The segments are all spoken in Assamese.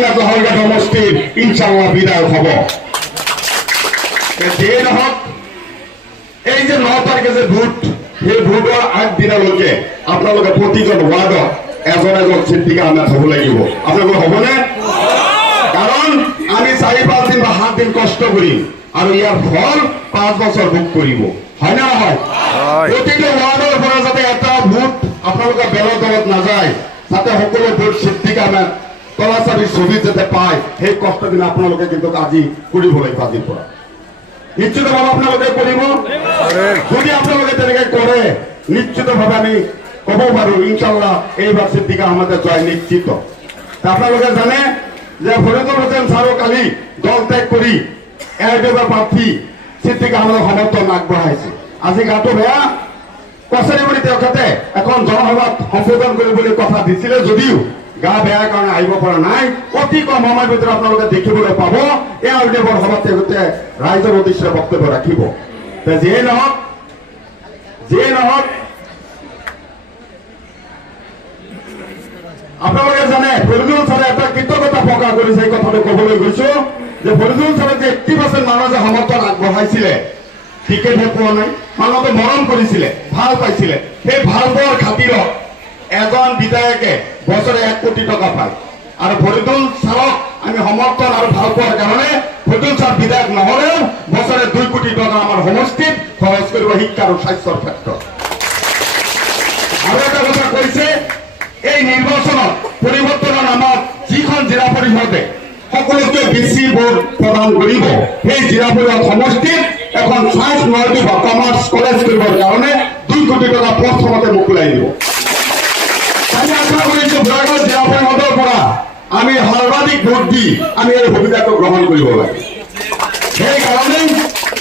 সমষ্টিৰ ইনশাআল্লাহ বিদায় হ'ব। যিয়ে নহওক এই যে 9 তাৰিখে যে ভোট, সেই ভোটৰ আগদিনালৈকে আপোনালোকে প্ৰতিজন ৱাৰ্ডত এজন এজন চিন্তিকা আমাৰ হ'ব লাগিব। আপোনালোকৰ হ'বনে? কাৰণ আমি 4-5 দিন বা 7 দিন কষ্ট কৰিম আৰু ইয়াৰ ফল 5 বছৰ ভোগ কৰিব, হয় না নহয়? প্ৰতিটো ৱাৰ্ডৰ পৰা যাতে এটা ভোট আপোনালোকে বেলেগ দলত নাযায়, যাতে সকলো ভোট চিন্তিকা আমাৰ তলাচাৰী ছবি যাতে পায়, সেই কষ্টখিনি আপোনালোকে কিন্তু আজি কৰিব লাগিব। আজিৰ পৰা নিশ্চিতভাৱে আপোনালোকে কৰিব। যদি আপোনালোকে তেনেকে কৰে নিশ্চিতভাৱে আমি ক'ব পাৰো ইনশাআল্লাহ এইবাৰ সিদ্দিকা আমাদেৰ জয় নিশ্চিত। আপোনালোকে জানে যে ফৰিদুল হোসেন ছাৰো কালি দল ত্যাগ কৰি এৰদেৱৰ প্ৰাৰ্থী সিদ্দিকা আমাদেৰ সমৰ্থন আগবঢ়াইছে। আজি গাটো বেয়া, কছাৰীবাৰী তেখেতে এখন জনসভাত সম্বোধন কৰিবলৈ কথা দিছিলে যদিও গা বেয়াৰ কাৰণে আহিব পৰা নাই। অতি কম সময়ৰ ভিতৰত আপোনালোকে দেখিবলৈ পাব এৰদেৱৰ সভাত তেখেতে ৰাইজৰ উদ্দেশ্যে বক্তব্য ৰাখিব। যিয়ে নহওক আপোনালোকে জানে ফৰিদুল ছাৰে এটা কৃতজ্ঞতা প্ৰকাশ কৰিছে। এই কথাটো ক'বলৈ গৈছো যে ফৰিদুল ছাৰে যে 80% মানুহে যে সমৰ্থন আগবঢ়াইছিলে, টিকেটহে পোৱা নাই, মানুহকে মৰম কৰিছিলে, ভাল পাইছিলে, সেই ভাল পোৱাৰ খাতিৰত এজন বিধায়কে বছৰে 1 কোটি টকা পায়। আৰু ফৰিদুল ছাৰক আমি সমৰ্থন আৰু ভাল পোৱাৰ কাৰণে ফৰিদুল ছাৰ বিধায়ক নহলেও বছৰে 2 কোটি টকা আমাৰ সমষ্টিত খৰচ কৰিব শিক্ষা আৰু স্বাস্থ্যৰ ক্ষেত্ৰত। আৰু এটা কথা কৈছে, এই নিৰ্বাচনত পৰিৱৰ্তনৰ নামত যিখন জিলা পৰিষদে সকলোতকৈ বেছি ভোট প্ৰদান কৰিব, সেই জিলা পৰিষদ সমষ্টিত এখন ছায়েন্স নলবাৰী বা কমাৰ্চ কলেজ কৰিবৰ কাৰণে 2 কোটি টকা প্ৰথমতে মোকলাই দিব। আমি আশা কৰিছো গোলাঘাট জিলা পৰিষদৰ পৰা আমি সৰ্বাধিক ভোট দি আমি এই সুবিধাটো গ্ৰহণ কৰিব লাগে। সেইকাৰণে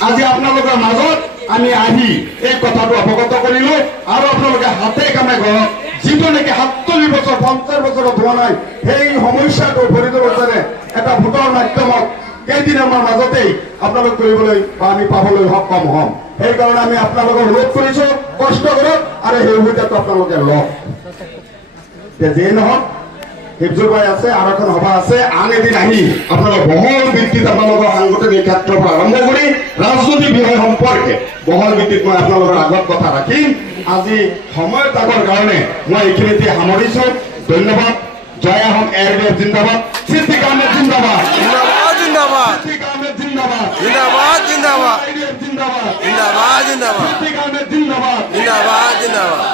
আজি আপোনালোকৰ মাজত আমি আহি এই কথাটো অৱগত কৰিলো। আৰু আপোনালোকে হাতে কামে ঘৰত যিটো নেকি 47 বছৰ 50 বছৰত হোৱা নাই সেই সমস্যাটো ফৰিদুল ছাৰে এটা ভোটৰ মাধ্যমত কেইদিনমানৰ মাজতেই আপোনালোক কৰিবলৈ বা আমি পাবলৈ সক্ষম হ'ম। সেইকাৰণে আমি আপোনালোকক অনুৰোধ কৰিছো, কষ্ট কৰক আৰু সেই সুবিধাটো আপোনালোকে লওক। যিয়ে নহওক শিৱজোপাই আছে আৰু এখন সভা আছে, আন এদিন আহি আপোনালোক বহল ভিত্তিত আপোনালোকৰ সাংগঠনিক ক্ষেত্ৰৰ পৰা আৰম্ভ কৰি ৰাজনৈতিক বিষয় সম্পৰ্কে বহল ভিত্তিত মই আপোনালোকৰ আগত কথা ৰাখিম। আজি সময় ত্যাগৰ কাৰণে মই এইখিনিতে সামৰিছো। ধন্যবাদ। জয় আহোম এৰদেৱ জিন্দাবাদ, সিদ্দিক আহমেদ জিন্দাবাদ, জিন্দাবাদ, সিদ্দিক আহমেদ জিন্দাবাদ, জিন্দাবাদ, জিন্দাবাদ, জিন্দাবাদ, জিন্দাবাদ, জিন্দাবাদ, সিদ্দিক আহমেদ জিন্দাবাদ, জিন্দাবাদ, জিন্দাবাদ।